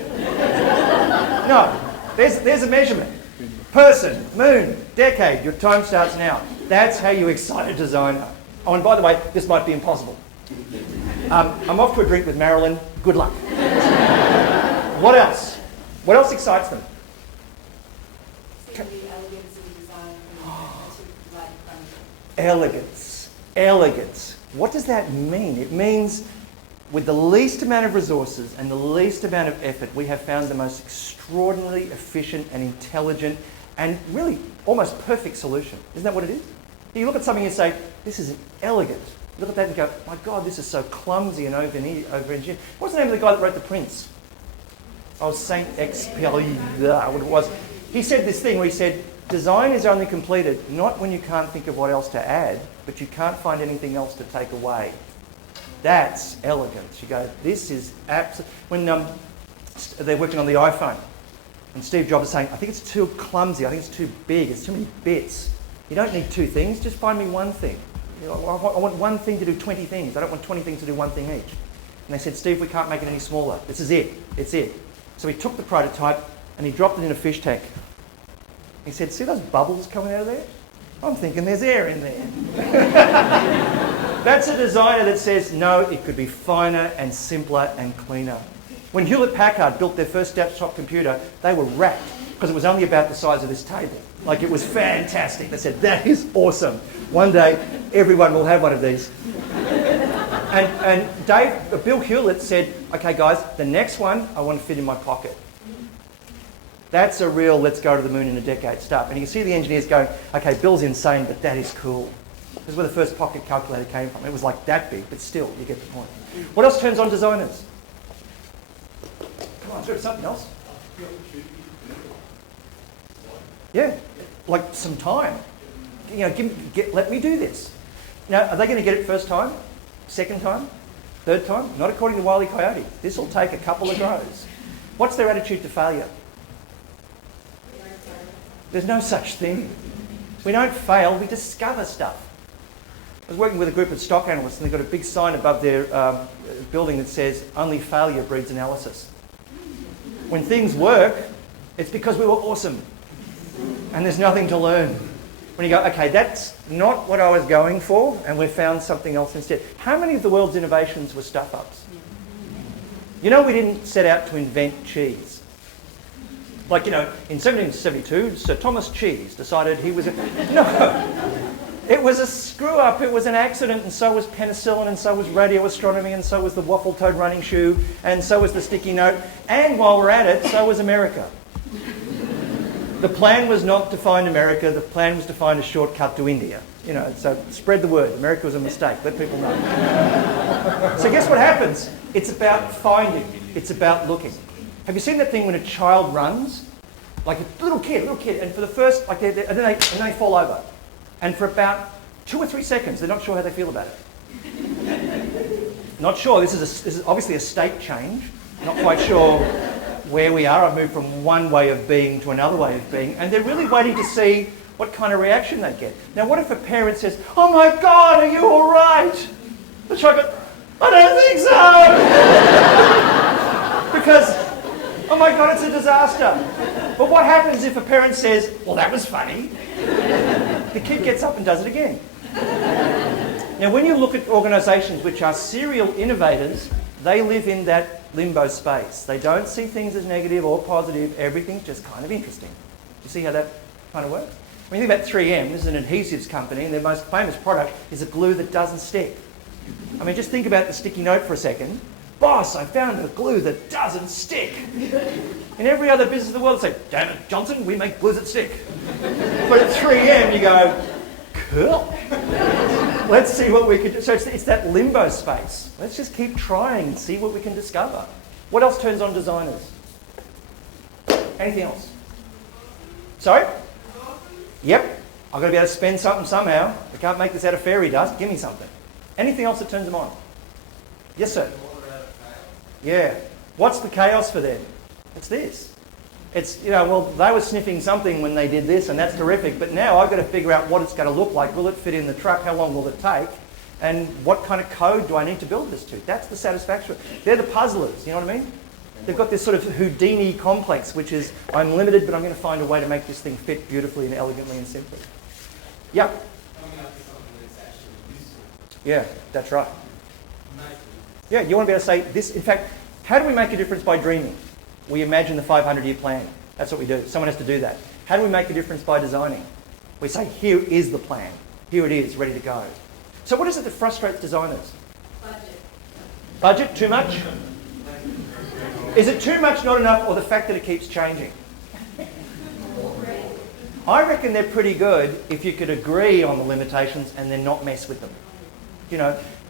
No. There's a measurement. Person, moon, decade, your time starts now. That's how you excite a designer. Oh, and by the way, this might be impossible. I'm off to a drink with Marilyn. Good luck. What else? What else excites them? Elegance. Elegance. What does that mean? It means with the least amount of resources and the least amount of effort, we have found the most extraordinarily efficient and intelligent and really almost perfect solution. Isn't that what it is? You look at something and say, this is elegant. Look at that and go, my God, this is so clumsy and over-engineered. What's the name of the guy that wrote The Prince? Oh, Saint Exupéry, what it was. He said this thing where he said, design is only completed not when you can't think of what else to add, but you can't find anything else to take away. That's elegance. You go, this is absolutely... When they're working on the iPhone, and Steve Jobs is saying, I think it's too clumsy, I think it's too big, it's too many bits. You don't need 2 things, just find me one thing. I want one thing to do 20 things. I don't want 20 things to do one thing each. And they said, Steve, we can't make it any smaller. This is it. It's it. So he took the prototype and he dropped it in a fish tank. He said, see those bubbles coming out of there? I'm thinking there's air in there. That's a designer that says, no, it could be finer and simpler and cleaner. When Hewlett-Packard built their first desktop computer, they were rapt because it was only about the size of this table. Like, it was fantastic. They said, that is awesome. One day, everyone will have one of these. And Bill Hewlett said, okay, guys, the next one I want to fit in my pocket. That's a real let's go to the moon in a decade stuff. And you can see the engineers going, okay, Bill's insane, but that is cool. This is where the first pocket calculator came from. It was like that big, but still, you get the point. What else turns on designers? Come on, through something else. Yeah, like some time. Let me do this. Now, are they going to get it first time? Second time? Third time? Not according to Wile E. Coyote. This will take a couple of goes. What's their attitude to failure? There's no such thing. We don't fail, we discover stuff. I was working with a group of stock analysts and they've got a big sign above their building that says, only failure breeds analysis. When things work, it's because we were awesome. And there's nothing to learn. When you go, okay, that's not what I was going for, and we found something else instead. How many of the world's innovations were stuff-ups? You know, we didn't set out to invent cheese. Like, in 1772, Sir Thomas Cheese decided he was No, it was a screw-up, it was an accident, and so was penicillin, and so was radio astronomy, and so was the waffle-toed running shoe, and so was the sticky note, and while we're at it, so was America. The plan was not to find America, the plan was to find a shortcut to India. So spread the word. America was a mistake, let people know. So guess what happens? It's about finding, it's about looking. Have you seen that thing when a child runs? Like a little kid, and for the first, and then they fall over. And for about 2 or 3 seconds, they're not sure how they feel about it. Not sure. This is obviously a state change. Not quite sure where we are. I've moved from one way of being to another way of being. And they're really waiting to see what kind of reaction they get. Now, what if a parent says, "Oh my God, are you all right?" The child goes, "I don't think so." Because, oh my God, it's a disaster. But what happens if a parent says, "Well, that was funny"? The kid gets up and does it again. Now, when you look at organisations which are serial innovators, they live in that limbo space. They don't see things as negative or positive. Everything's just kind of interesting. You see how that kind of works? When you think about 3M, this is an adhesives company, and their most famous product is a glue that doesn't stick. I mean, just think about the sticky note for a second. "Boss, I found a glue that doesn't stick." In every other business in the world, they say, "Damn it, Johnson, we make glues that stick." But at 3M, you go, "Cool. Let's see what we can do." So it's that limbo space. Let's just keep trying and see what we can discover. What else turns on designers? Anything else? Sorry? Yep. I've got to be able to spend something somehow. I can't make this out of fairy dust. Give me something. Anything else that turns them on? Yes, sir. Yeah. What's the chaos for them? It's this. It's, well, they were sniffing something when they did this, and that's terrific, but now I've got to figure out what it's going to look like. Will it fit in the truck? How long will it take? And what kind of code do I need to build this to? That's the satisfaction. They're the puzzlers, you know what I mean? They've got this sort of Houdini complex, which is, I'm limited, but I'm going to find a way to make this thing fit beautifully and elegantly and simply. Yeah. Coming up with something that's actually useful. Yeah, that's right. Yeah, you want to be able to say this. In fact, how do we make a difference by dreaming? We imagine the 500-year plan. That's what we do. Someone has to do that. How do we make a difference by designing? We say, here is the plan. Here it is, ready to go. So what is it that frustrates designers? Budget. Budget? Too much? Is it too much, not enough, or the fact that it keeps changing? I reckon they're pretty good if you could agree on the limitations and then not mess with them.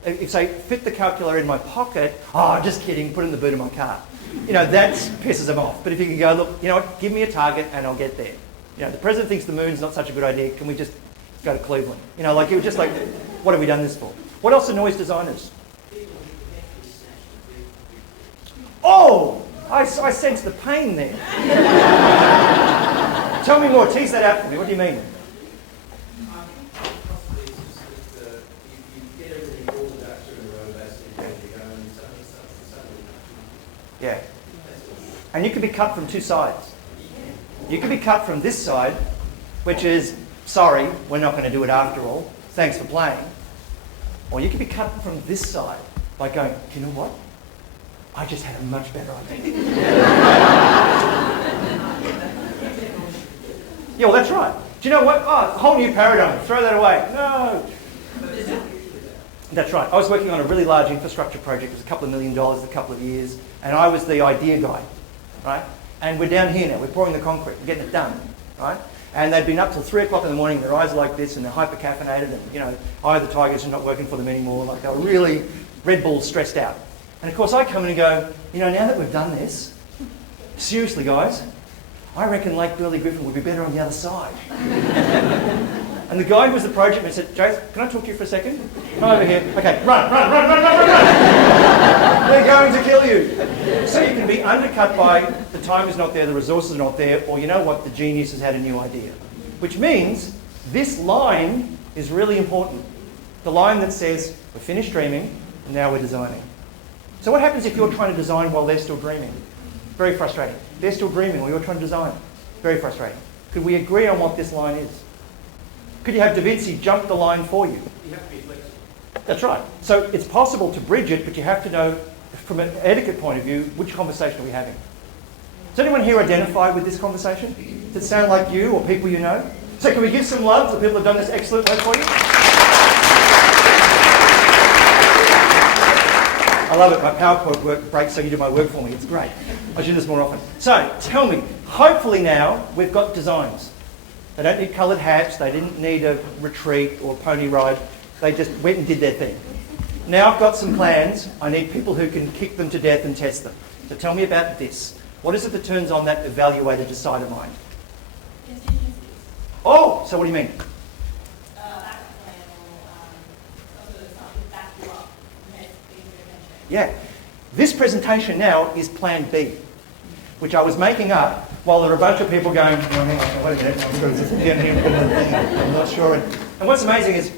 If say, fit the calculator in my pocket, "Oh, just kidding, put it in the boot of my car." That pisses them off. But if you can go, "Look, you know what, give me a target and I'll get there." The president thinks the moon's not such a good idea, can we just go to Cleveland? It was just like, what have we done this for? What else annoys designers? Oh, I sense the pain there. Tell me more, tease that out for me, what do you mean? Yeah. And you could be cut from two sides. You could be cut from this side, which is, sorry, we're not going to do it after all, thanks for playing. Or you could be cut from this side by going, "You know what? I just had a much better idea." Yeah, well, that's right. Do you know what? Oh, a whole new paradigm. Throw that away. No. That's right. I was working on a really large infrastructure project. It was a couple of $1 million, a couple of years. And I was the idea guy, right? And we're down here now. We're pouring the concrete. We're getting it done, right? And they'd been up till 3 o'clock in the morning. Their eyes are like this, and they're hyper-caffeinated. And, eye of the tigers are not working for them anymore. Like, they were really Red Bull stressed out. And, of course, I come in and go, now that we've done this, seriously, guys, I reckon Lake Burley Griffin would be better on the other side. And the guy who was the project manager said, "Jace, can I talk to you for a second? Come over here. Okay, run. They're going to kill you." So you can be undercut by the time is not there, the resources are not there, or you know what, the genius has had a new idea. Which means this line is really important. The line that says, we're finished dreaming, and now we're designing. So what happens if you're trying to design while they're still dreaming? Very frustrating. They're still dreaming while you're trying to design. Very frustrating. Could we agree on what this line is? Could you have Da Vinci jump the line for you? You have to be flexible. That's right. So it's possible to bridge it, but you have to know, from an etiquette point of view, which conversation are we having? Does anyone here identify with this conversation? Does it sound like you or people you know? So can we give some love to the people who have done this excellent work for you? I love it. My PowerPoint work breaks so you do my work for me. It's great. I should do this more often. So tell me, hopefully now we've got designs. They don't need coloured hats. They didn't need a retreat or a pony ride. They just went and did their thing. Now I've got some plans. I need people who can kick them to death and test them. So tell me about this. What is it that turns on that evaluator decider mind? Oh, so what do you mean? Yeah. This presentation now is Plan B, which I was making up while there were a bunch of people going, oh, hang on, wait a minute, I'm not sure. And what's amazing is,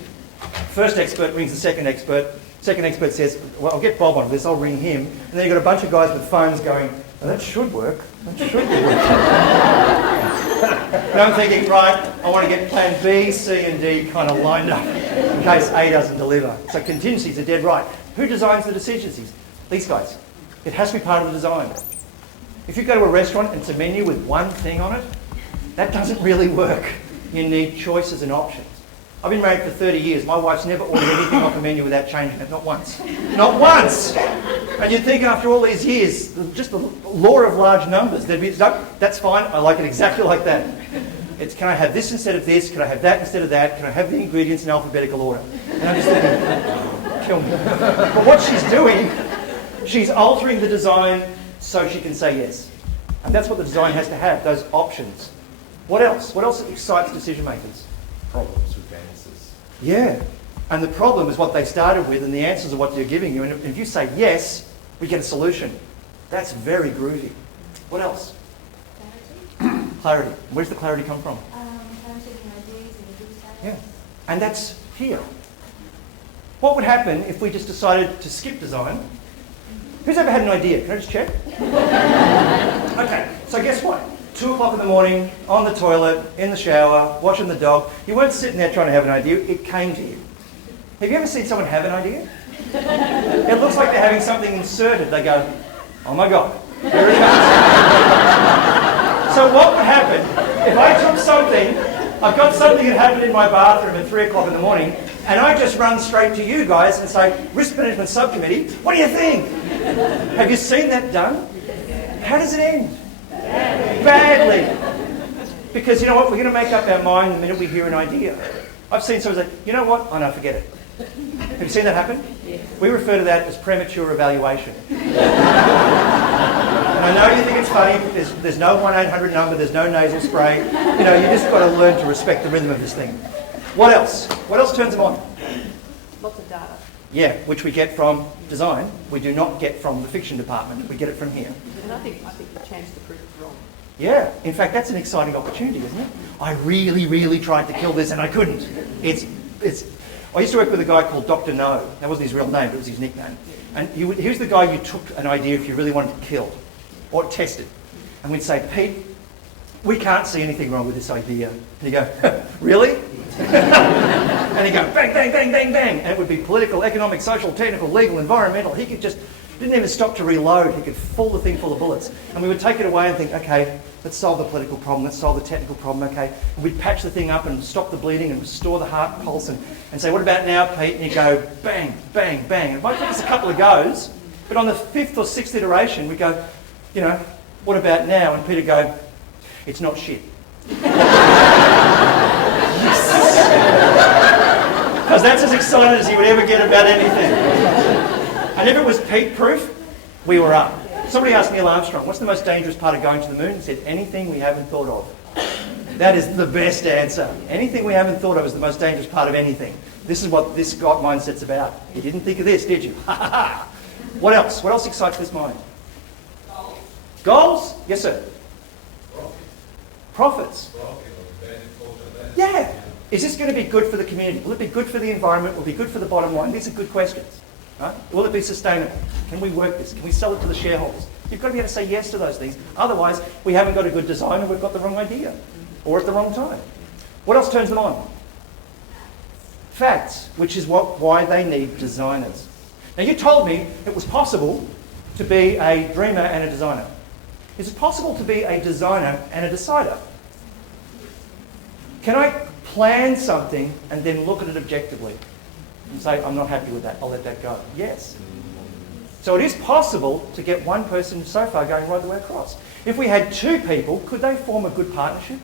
first expert rings the second expert says, well, I'll get Bob on this, I'll ring him. And then you've got a bunch of guys with phones going, well, that should work. That should work. And I'm thinking, right, I want to get Plan B, C and D kind of lined up in case A doesn't deliver. So contingencies are dead right. Who designs the decisions? These guys. It has to be part of the design. If you go to a restaurant and it's a menu with one thing on it, that doesn't really work. You need choices and options. I've been married for 30 years. My wife's never ordered anything off a menu without changing it. Not once. Not once! And you'd think after all these years, just the law of large numbers, there'd be, no, that's fine, I like it exactly like that. It's, can I have this instead of this? Can I have that instead of that? Can I have the ingredients in alphabetical order? And I'm just thinking, kill me. But what she's doing, she's altering the design so she can say yes. And that's what the design has to have, those options. What else? What else excites decision makers? Problems with answers. Yeah. And the problem is what they started with, and the answers are what they're giving you. And if you say yes, we get a solution. That's very groovy. What else? Clarity. Clarity. Where's the clarity come from? Clarity in ideas and good stuff. Yeah. And that's here. What would happen if we just decided to skip design? Who's ever had an idea? Can I just check? Okay, so guess what? 2 o'clock in the morning, on the toilet, in the shower, watching the dog. You weren't sitting there trying to have an idea, it came to you. Have you ever seen someone have an idea? It looks like they're having something inserted. They go, oh my God, there it is. So what would happen if I took something, I've got something that happened in my bathroom at 3 o'clock in the morning, and I just run straight to you guys and say, Risk Management Subcommittee, what do you think? Have you seen that done? How does it end? Badly. Because you know what, we're going to make up our mind the minute we hear an idea. I've seen someone say, you know what, oh no, forget it. Have you seen that happen? Yes. We refer to that as premature evaluation. And I know you think it's funny, there's no 1-800 number, there's no nasal spray. You know, you just got to learn to respect the rhythm of this thing. What else? What else turns them on? Lots of data. Yeah, which we get from design. We do not get from the fiction department. We get it from here. And I think the chance to prove it wrong. Yeah, in fact, that's an exciting opportunity, isn't it? I really tried to kill this and I couldn't. I used to work with a guy called Dr. No. That wasn't his real name, but it was his nickname. And he was the guy you took an idea if you really wanted to kill or test it. And we'd say, Pete, we can't see anything wrong with this idea. And he'd go, really? And he'd go, bang, bang, bang, bang, bang. And it would be political, economic, social, technical, legal, environmental. He could just, didn't even stop to reload. He could fill the thing full of bullets. And we would take it away and think, okay, let's solve the political problem, let's solve the technical problem, okay. And we'd patch the thing up and stop the bleeding and restore the heart pulse and say, what about now, Pete? And he'd go, bang, bang, bang. And it might take us a couple of goes, but on the 5th or 6th iteration, we'd go, you know, what about now? And Pete'd go, it's not shit. Because that's as excited as he would ever get about anything. And if it was Pete-proof, we were up. Somebody asked Neil Armstrong, what's the most dangerous part of going to the moon? He said, anything we haven't thought of. That is the best answer. Anything we haven't thought of is the most dangerous part of anything. This is what this God mindset's about. You didn't think of this, did you? What else? What else excites this mind? Goals. Goals? Yes, sir. Profits. Yeah. Is this going to be good for the community? Will it be good for the environment? Will it be good for the bottom line? These are good questions. Right? Will it be sustainable? Can we work this? Can we sell it to the shareholders? You've got to be able to say yes to those things. Otherwise, we haven't got a good design and we've got the wrong idea. Or at the wrong time. What else turns them on? Facts, which is why they need designers. Now, you told me it was possible to be a dreamer and a designer. Is it possible to be a designer and a decider? Can I plan something and then look at it objectively and say, I'm not happy with that, I'll let that go? Yes. So it is possible to get one person so far going right the way across. If we had two people, could they form a good partnership?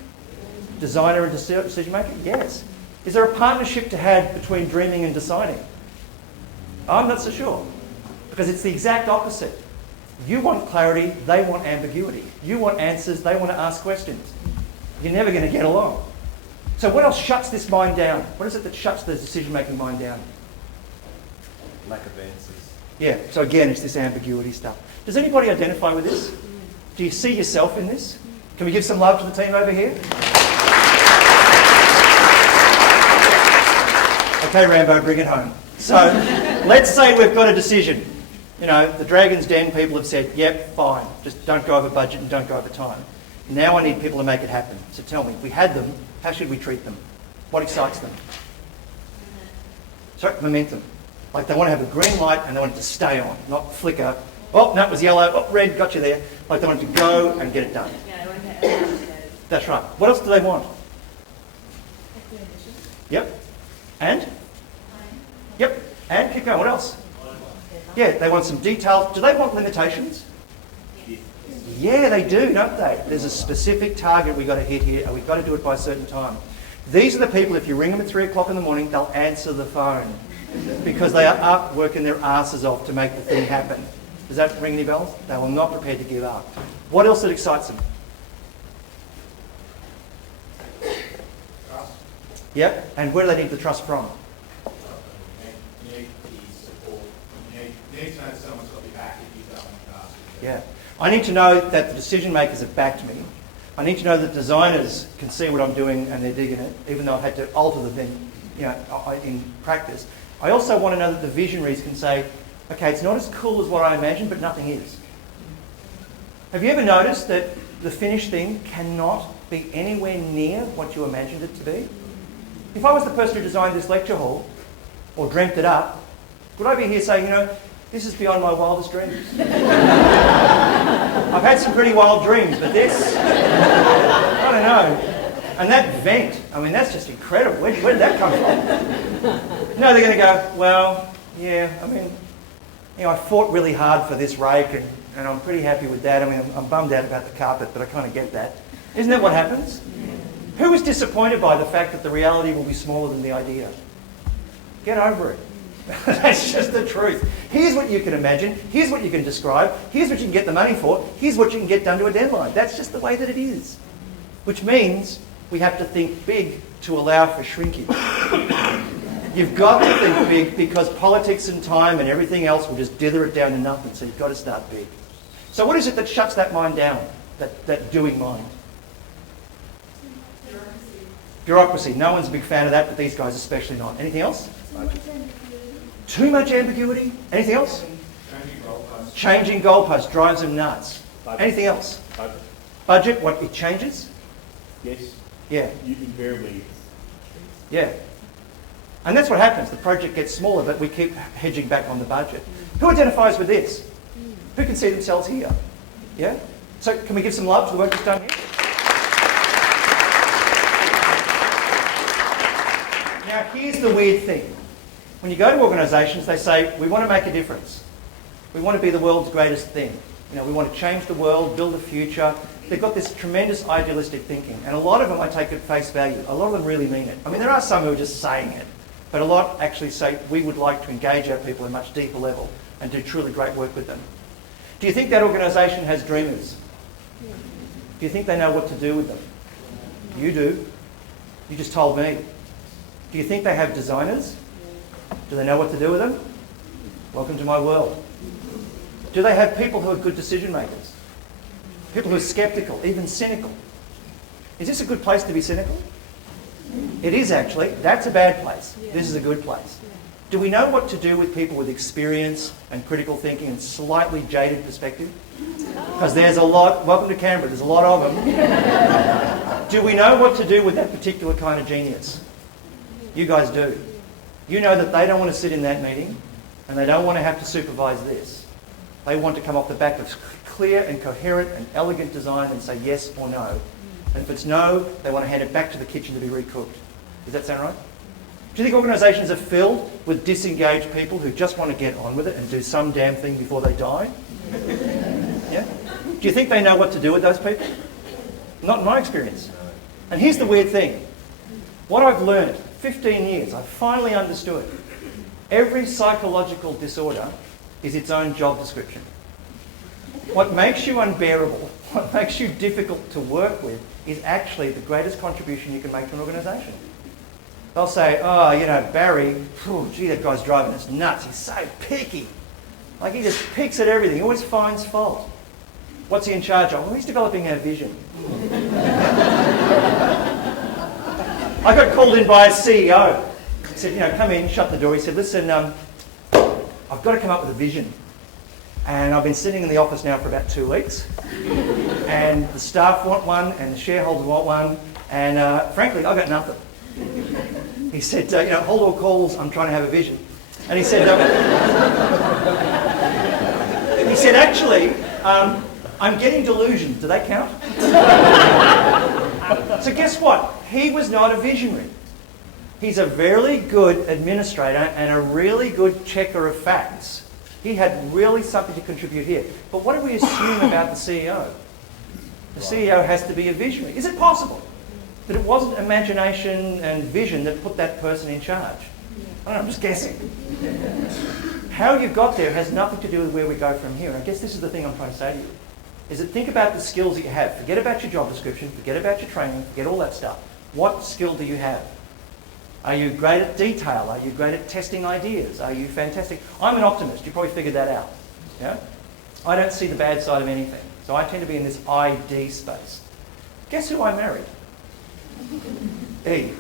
Designer and decision maker? Yes. Is there a partnership to have between dreaming and deciding? I'm not so sure. Because it's the exact opposite. You want clarity, they want ambiguity. You want answers, they want to ask questions. You're never going to get along. So what else shuts this mind down? What is it that shuts the decision-making mind down? Lack of answers. Yeah, so again, it's this ambiguity stuff. Does anybody identify with this? Do you see yourself in this? Can we give some love to the team over here? Okay, Rambo, bring it home. So let's say we've got a decision. You know, the Dragon's Den people have said, yep, fine, just don't go over budget and don't go over time. Now I need people to make it happen. So tell me, if we had them, how should we treat them? What excites them? Sorry, momentum. Like they want to have a green light and they want it to stay on, not flicker. Oh, no, it was yellow. Oh, red, got you there. Like they want it to go and get it done. Yeah, I want to get That's right. What else do they want? Yep. And? Yep. And keep going. What else? Yeah, they want some details. Do they want limitations? Yeah, they do, don't they? There's a specific target we've got to hit here and we've got to do it by a certain time. These are the people, if you ring them at 3 o'clock in the morning, they'll answer the phone because they are up working their asses off to make the thing happen. Does that ring any bells? They were not prepared to give up. What else that excites them? Trust. Yep. And where do they need the trust from? You need the support. You need to know someone's got your back if you don't want to ask. Yeah. I need to know that the decision makers have backed me. I need to know that designers can see what I'm doing and they're digging it, even though I've had to alter the thing, in practice. I also want to know that the visionaries can say, okay, it's not as cool as what I imagined, but nothing is. Have you ever noticed that the finished thing cannot be anywhere near what you imagined it to be? If I was the person who designed this lecture hall, or dreamt it up, would I be here saying, this is beyond my wildest dreams? I've had some pretty wild dreams, but this, I don't know. And that vent, that's just incredible. Where did that come from? No, they're going to go, well, yeah, I fought really hard for this rake and I'm pretty happy with that. I'm bummed out about the carpet, but I kind of get that. Isn't that what happens? Who is disappointed by the fact that the reality will be smaller than the idea? Get over it. That's just the truth. Here's what you can imagine. Here's what you can describe. Here's what you can get the money for. Here's what you can get done to a deadline. That's just the way that it is. Which means we have to think big to allow for shrinkage. You've got to think big because politics and time and everything else will just dither it down to nothing. So you've got to start big. So what is it that shuts that mind down, that doing mind? Bureaucracy. No one's a big fan of that, but these guys especially not. Anything else? Too much ambiguity? Anything else? Changing goalposts. Changing goalposts drives them nuts. Budget. Anything else? Budget. Budget, what, it changes? Yes. Yeah, You invariably. yeah. And that's what happens. The project gets smaller, but we keep hedging back on the budget. Who identifies with this? Who can see themselves here? Yeah? So can we give some love to the work that's done here? Now, here's the weird thing. When you go to organisations, they say, we want to make a difference. We want to be the world's greatest thing. We want to change the world, build a future. They've got this tremendous idealistic thinking. And a lot of them I take at face value. A lot of them really mean it. There are some who are just saying it. But a lot actually say, we would like to engage our people at a much deeper level and do truly great work with them. Do you think that organisation has dreamers? Do you think they know what to do with them? You do. You just told me. Do you think they have designers? Do they know what to do with them? Welcome to my world. Do they have people who are good decision makers? People who are sceptical, even cynical? Is this a good place to be cynical? It is actually. That's a bad place. This is a good place. Do we know what to do with people with experience and critical thinking and slightly jaded perspective? Because there's a lot, welcome to Canberra, there's a lot of them. Do we know what to do with that particular kind of genius? You guys do. You know that they don't want to sit in that meeting and they don't want to have to supervise this. They want to come off the back of clear and coherent and elegant design and say yes or no. And if it's no, they want to hand it back to the kitchen to be recooked. Does that sound right? Do you think organisations are filled with disengaged people who just want to get on with it and do some damn thing before they die? Yeah? Do you think they know what to do with those people? Not in my experience. And here's the weird thing. What I've learned, 15 years, I finally understood. Every psychological disorder is its own job description. What makes you unbearable, what makes you difficult to work with, is actually the greatest contribution you can make to an organisation. They'll say, oh, you know, Barry, gee, that guy's driving us nuts. He's so picky. Like, he just picks at everything. He always finds fault. What's he in charge of? Well, he's developing our vision. I got called in by a CEO. He said, you know, come in, shut the door. He said, listen, I've got to come up with a vision. And I've been sitting in the office now for about 2 weeks. And the staff want one, and the shareholders want one. And frankly, I've got nothing. He said, you know, hold all calls, I'm trying to have a vision. And he said, actually, I'm getting delusions. Do they count? So guess what? He was not a visionary. He's a very good administrator and a really good checker of facts. He had really something to contribute here. But what do we assume about the CEO? The CEO has to be a visionary. Is it possible that it wasn't imagination and vision that put that person in charge? I don't know, I'm just guessing. How you got there has nothing to do with where we go from here. And I guess this is the thing I'm trying to say to you, is that think about the skills that you have. Forget about your job description, forget about your training, forget all that stuff. What skill do you have? Are you great at detail? Are you great at testing ideas? Are you fantastic? I'm an optimist. You probably figured that out. Yeah? I don't see the bad side of anything. So I tend to be in this ID space. Guess who I married? E.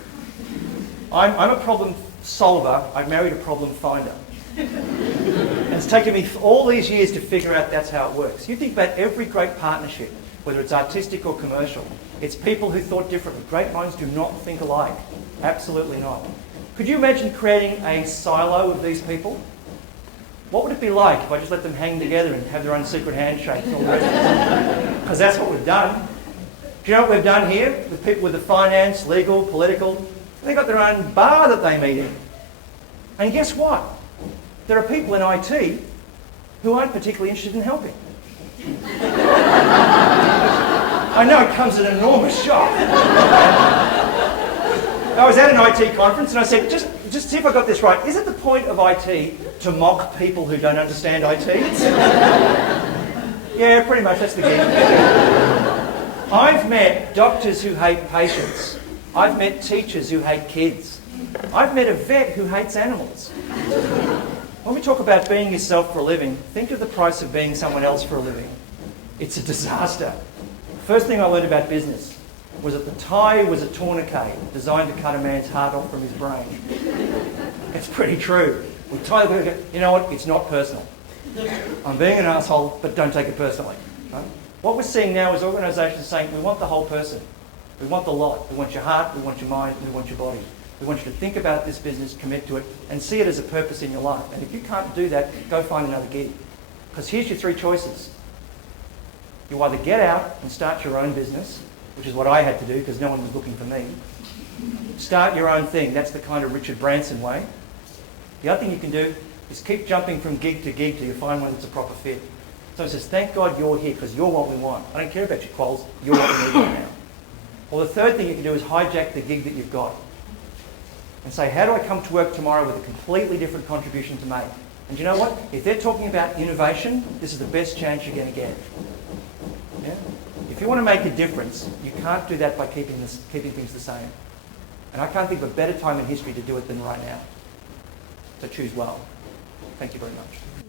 I'm a problem solver. I married a problem finder. And it's taken me all these years to figure out that's how it works. You think about every great partnership, whether it's artistic or commercial, it's people who thought differently. Great minds do not think alike. Absolutely not. Could you imagine creating a silo of these people? What would it be like if I just let them hang together and have their own secret handshakes? Because that's what we've done. Do you know what we've done here with people with the finance, legal, political? They've got their own bar that they meet in. And guess what? There are people in IT who aren't particularly interested in helping. I know it comes as an enormous shock. I was at an IT conference and I said, just see if I got this right. Is it the point of IT to mock people who don't understand IT? Yeah, pretty much, that's the gig. I've met doctors who hate patients. I've met teachers who hate kids. I've met a vet who hates animals. When we talk about being yourself for a living, think of the price of being someone else for a living. It's a disaster. First thing I learned about business was that the tie was a tourniquet designed to cut a man's heart off from his brain. It's pretty true. We tie the, you know what, it's not personal. I'm being an asshole, but don't take it personally. Right? What we're seeing now is organisations saying, we want the whole person. We want the lot. We want your heart, we want your mind, we want your body. We want you to think about this business, commit to it, and see it as a purpose in your life. And if you can't do that, go find another gig. Because here's your three choices. You either get out and start your own business, which is what I had to do because no one was looking for me. Start your own thing. That's the kind of Richard Branson way. The other thing you can do is keep jumping from gig to gig till you find one that's a proper fit. So it says, thank God you're here because you're what we want. I don't care about your quals, you're what we need right now. Or the third thing you can do is hijack the gig that you've got and say, how do I come to work tomorrow with a completely different contribution to make? And you know what? If they're talking about innovation, this is the best chance you're going to get. Yeah? If you want to make a difference, you can't do that by keeping things the same. And I can't think of a better time in history to do it than right now. So choose well. Thank you very much.